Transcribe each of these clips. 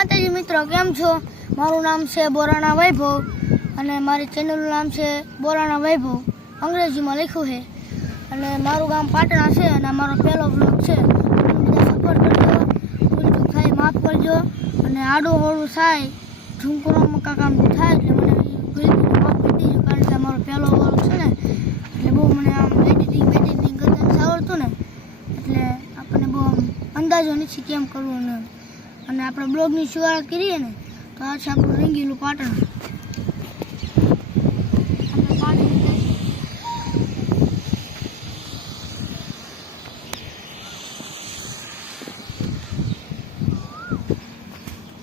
માતાજી મિત્રો, કેમ છો? મારું નામ છે બોરાણા વૈભવ અને મારી ચેનલનું નામ છે બોરાણા વૈભવ. અંગ્રેજીમાં લખ્યું છે અને મારું ગામ પાટણા છે અને મારો પહેલો બ્લોગ છે. બધા સપોર્ટ કરજો, ભૂલ થાય માફ કરજો અને આડું હોળું થાય ઝુમકુરામાં કામ થાય એટલે મને ભૂલ માફ કરી દેજો, કારણ કે મારો પહેલો બ્લોગ છે ને એટલે બહુ મને આમ એડિટિંગ કરતા આવડતું ને એટલે આપણને બહુ અંદાજો નથી કેમ કરવું ને. અને આપણે બ્લોગની શરૂઆત કરીએ ને તો આ છે આપણું રંગીલું પાટણ.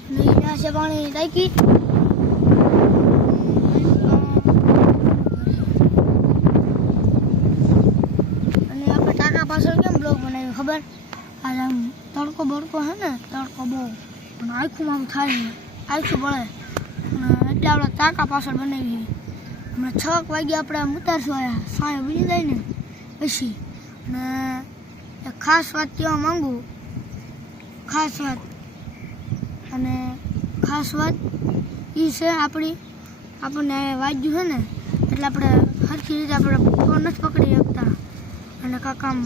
અહીંયા છે પાણીની ટાંકી. અને આપણે ટાંકા પાછળ કેમ બ્લોગ બનાવ્યો ખબર? આજે આમ તડકો બડકો હે ને, તડકો બહુ અને આખું આમ થાય ને, આખું બળે એટલે આપણે ટાંકા પાછળ બનાવીએ. હમણાં 6 વાગે આપણે આમ ઉતારશું, આવ્યા સાંજે બની જાય ને પછી. અને એક ખાસ વાત કહેવા માંગુ, ખાસ વાત એ છે આપણને વાગ્યું છે ને એટલે આપણે સરખી રીતે આપણે ફોન નથી પકડી શકતા અને કામ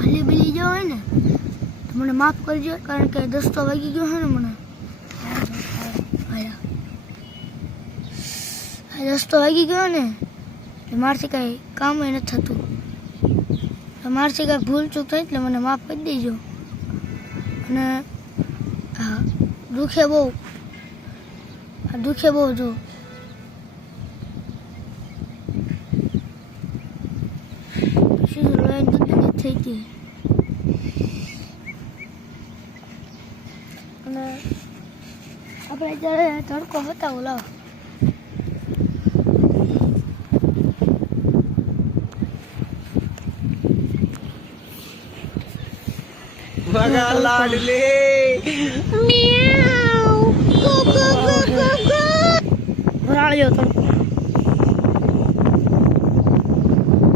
હલી બલી ગયો હોય ને તો મને માફ કરજો, કારણ કે દસ્તો વાગી ગયો છે ને મને. દસ્તો વાગી ગયો ને એટલે મારથી કાંઈ કામ નથી થતું. મારથી કાંઈ ભૂલ ચૂક થઈ એટલે મને માફ કરી દેજો. અને હા, દુખે બહુ જો સીધું લોહીની તકલીફ થઈ ગઈ. અને આપણે અત્યારે તડકો બતાવો લાવો. ભરાળ્યો તડકો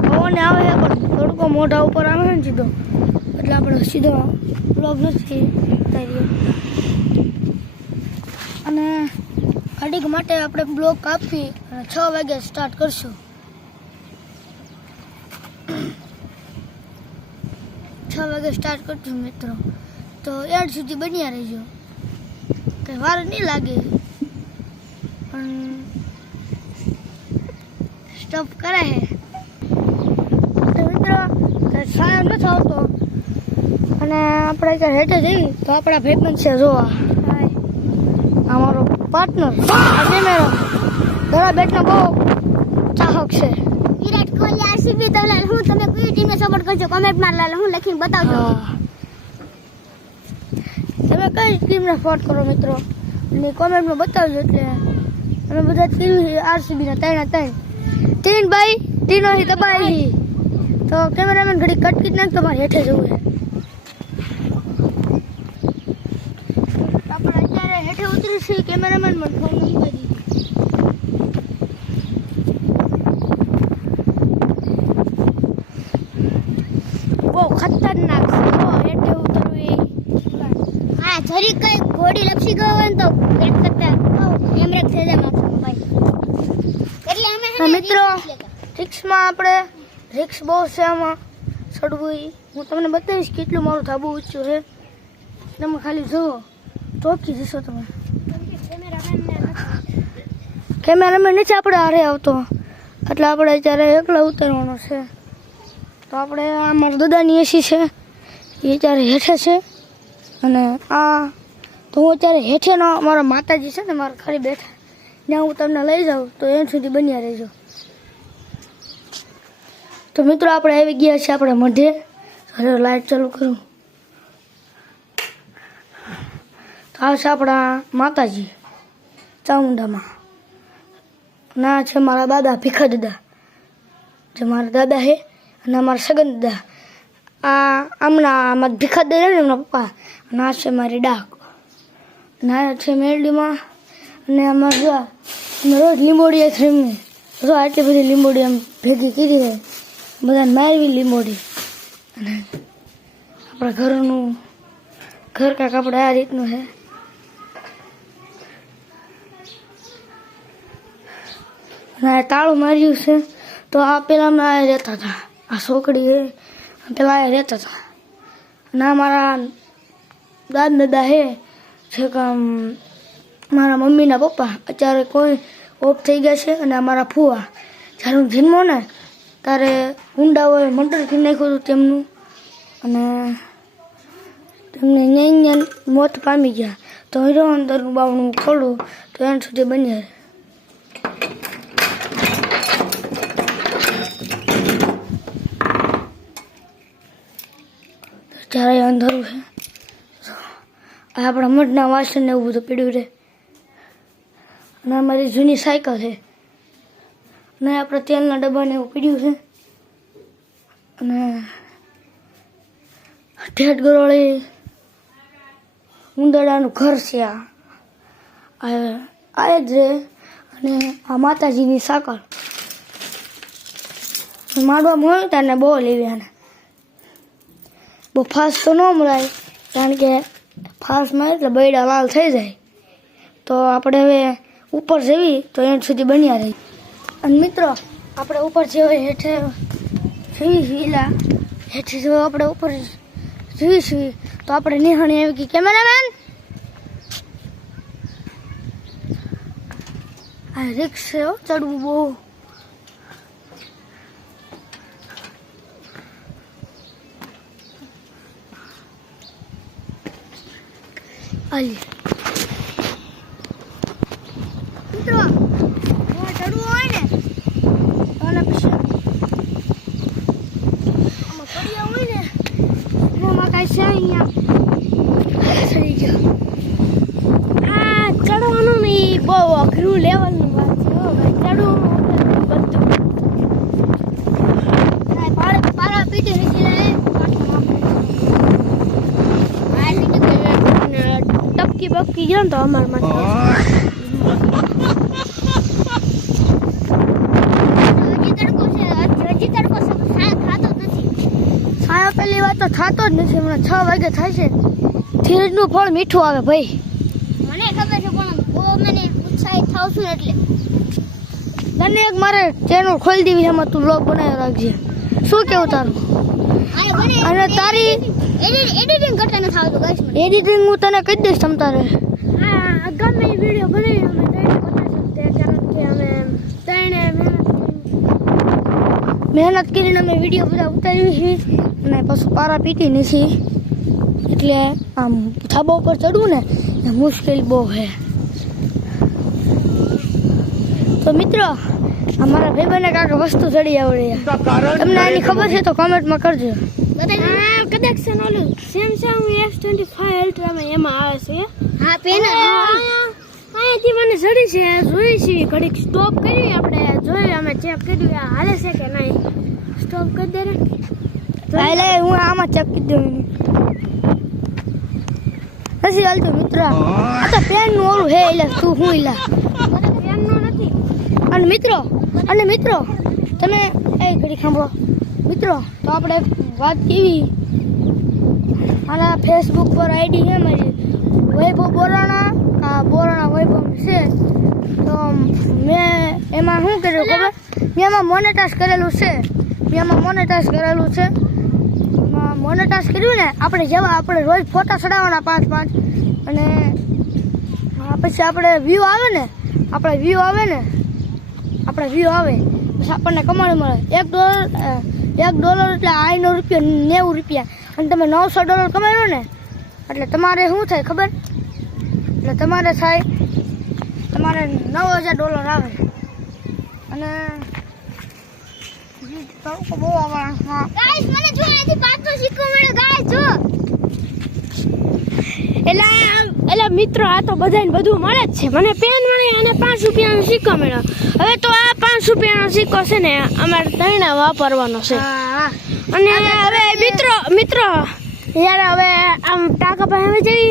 પવન આવે છે પણ તડકો મોઢા ઉપર આવે ને સીધો એટલે આપણે સીધો બ્લોગ નથી ઉતાર્યો. અને ઘડીક માટે આપણે બ્લોગ કાપી અને 6 વાગે સ્ટાર્ટ કરશું. 6 વાગે સ્ટાર્ટ કરશું મિત્રો, તો એડ સુધી બન્યા રહેજો. કંઈ વાર નહીં લાગે પણ સ્ટોપ કરે છે તો મિત્રો સાયો નથી આવતો. અને આપણે અત્યારે હેઠે જઈએ તો આપણા ભાઈબંધ છે જોવા, અમારો પાર્ટનર ઘણા બેટનો બહુ ચાહક છે. વિરાટ કોહલી, આરસીબી, તો હું તમે કઈ ટીમને સપોર્ટ કરજો કમેન્ટમાં હું લખીને બતાવજો. તમે કઈ ટીમને સપોર્ટ કરો મિત્રો અને કોમેન્ટમાં બતાવજો. એટલે અમે બધા કીધું છે આરસીબીના 3 ભાઈ તીનોથી દબાઈ. તો કેમેરામેન ઘડી કટકી નાખ, તમારે હેઠે જવું છે. આપણે અત્યારે હેઠે ઉતરી છીએ, કેમેરામેન પણ ફોન કરી બહુ ખતરનાક છે હેઠે ઉતરવી. હા, જરી કઈ ઘોડી લપસી ગયો હોય ને તો પેટ કરતા એમરેક થઈ જાય માથામાં ભાઈ. એટલે અમે મિત્રો રિક્સમાં આપણે રિક્સ બહુ છે આમાં ચડવું. હું તમને બતાવીશ કેટલું મારું ધાબુ ઊંચું છે, તમે ખાલી જુઓ ચોકી જશો તમે. કેમેરામેન નથી આપણે હારે આવતો એટલે આપણે અત્યારે એકલા ઉતરવાનો છે. તો આપણે આ મારા દાદાની એસી છે એ અત્યારે હેઠે છે અને આ તો હું અત્યારે હેઠેનો મારા માતાજી છે ને મારા ખાલી બેઠા ત્યાં હું તમને લઈ જાઉં તો એન સુધી બન્યા રહેજો. તો મિત્રો આપણે આવી ગયા છે આપણે મઢે. હવે લાઈટ ચાલુ કરું તો આ છે આપણા માતાજી ચામુંડામાં. ના છે મારા દાદા ભીખા દાદા, જે મારા દાદા છે અને અમારા સગન દાદા. આમના મારા ભીખા દાદા ને એમના પપ્પા. અને આ છે મારી ડાક. ના છે મેરડીમાં. અને અમારે જો અમે રોજ લીંબોડી રમીએ. જો આટલી બધી લીંબોડી આમ ભેગી કરી છે, બધાને મારવી લીંબોડી. અને આપણા ઘરનું ઘર કાંક આપણે આ રીતનું છે. અને આ તાળું માર્યું છે. તો આ પેલા અમે આ રહેતા હતા, આ છોકરી પેલા આ રહેતા હતા. અને આ મારા દાદા હે છે કે મારા મમ્મીના પપ્પા અત્યારે કોઈ ઓફ થઈ ગયા છે. અને અમારા ફુવા જ્યારે હું જન્મો ને ત્યારે ઊંડાઓએ મર્ડર કરી નાખ્યું હતું તેમનું, અને તેમને અહીંયા મોત પામી ગયા. તો હીરો અંદરનું બાવણું ખોલું તો એન્ડ સુધી બની રહે. જ્યારે અંધારું છે આ આપણા મઢના વાસણ ને એવું બધું પીડ્યું છે. અને અમારી જૂની સાયકલ છે, અને આપણે તેલના ડબ્બાને એવું પીડ્યું છે. અને ઠેઠ ગરોળી ઉંદરડાનું ઘર છે આ જ રે. અને આ માતાજીની સાકર મારવામાં હોય ત્યારે બહુ લેવી. આને બહુ ફાસ્ટ તો ન મરાય, કારણ કે ફાસ્ટ મારે એટલે બૈડા લાલ થઈ જાય. તો આપણે હવે ઉપર જવી તો એન્ડ સુધી બન્યા રહી. અને મિત્રો આપણે ઉપર જેવા હેઠે હીલા હેઠે જો આપણે ઉપર જોઈશું તો આપણે નિહાણી આવી ગઈ. કેમેરામેન આ રિક્સ છે ચડવું બહુ. આલી મિત્રો ચડવું હોય ને અને પછી આમાં પડ્યા હોય ને એમાં કાંઈ છે અહીંયા ચડી ગયો. આ ચડવાનું ને એ બહુ અઘરું લેવલની વાત છે. ચડવું બધું પારા પીટી નીચે ટપકી બપકી ગયો ને તો અમારા માટે છાયા પહેલી વાત તો થતો જ નથી. હમણાં 6 વાગે થાય છે. ધીરજનું ફળ મીઠું આવે ભાઈ. મને ખબર છે પણ બહુ મને ઉત્સાહિત થાવ છું એટલે તને એક મારે ચેનલ ખોલી દેવી છે, એમાં તું બ્લોગ બનાવી રાખજે. શું કેવું તારું? અને તારી એડિટિંગ કરતા નથી આવતું ગાઈસ. એડિટિંગ હું તને કહી દઈશ તમ તારે. હા ગમે એ વિડિયો બનાવી અમે તને પતા શકતે, કારણ કે અમે તને મહેનત કરીને અમે વિડિયો બધા ઉતારી છે. અને પછી પારા પીટી નથી એટલે આમ ધાબા ઉપર ચડવું ને એ મુશ્કેલ બહુ છે. તો મિત્રો અમારા ભાઈબંધને કાંઈક વસ્તુ ચડી આવડે, તમને આની ખબર છે તો કોમેન્ટમાં કરજો. કદાચ છે ઓલું સેમસંગ S25 અલ્ટ્રામાં એમાં આવે છે. હા પેન અહીંયાથી મને ચડી છે, જોઈ છે ઘડીક સ્ટોપ કરી આપણે જોઈએ, અમે ચેક કર્યું હાલે છે કે નહીં. સ્ટોપ કરી દે રે એટલે હું આમાં ચેક કરી દઉં. નથી હાલતું મિત્ર, આ તો પેનનું ઓલું હે એટલે તું હું ઇલા પેનનું નથી. અને મિત્રો તમે એ ઘડી સાંભળો મિત્રો. તો આપણે વાત કેવી, આના ફેસબુક પર આઈડી છે મારી વૈભવ બોરાણા. આ બોરાણા વૈભવ છે. તો મેં એમાં શું કર્યું ખબર? મેં એમાં મોનેટાઈઝ કરેલું છે. મોનેટાઈઝ કર્યું ને આપણે જેવા આપણે રોજ ફોટા ચડાવવાના 5 અને પછી આપણે વ્યૂ આવે ને પછી આપણને કમાણી મળે. $1 એટલે $9 એટલે 90 રૂપિયા. અને તમે $900 કમાયો ને એટલે તમારે શું થાય ખબર? એટલે તમારે થાય $9000 આવે. અને બહુ આવવાના ગાઈસ. મને જો અહીંથી 500 સિક્કો મળ્યો ગાઈસ જો. એટલે મિત્રો આ તો બધાને બધું મળે જ છે. મને પેન મળી અને $5 સિક્કો મળ્યો. હવે તો આ $5 સિક્કો છે ને અમારે તઈને વાપરવાનો છે. અને હવે મિત્રો યાર હવે આમ ટાકા પાસે જઈ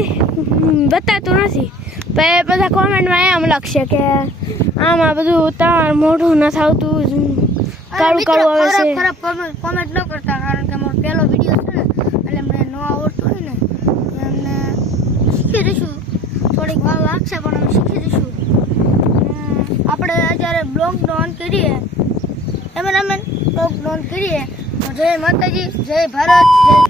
બતાતું નથી. પછી બધા કોમેન્ટમાં એમ લખશે કે આમાં બધું તમારું મોઢું નથી આવતું, કાળું આવે છે. ખરાબ કોમેન્ટ ન કરતા, કારણ કે મારો પહેલો વિડીયો છે ને એટલે મને ન આવડતું હોય ને એમને શીખી દઈશું. થોડીક વાર લાગશે પણ અમે શીખી દઈશું. આપણે જ્યારે બ્લોગ લોકડાઉન કરીએ એમ લોકડાઉન કરીએ તો જય માતાજી, જય ભારત, જય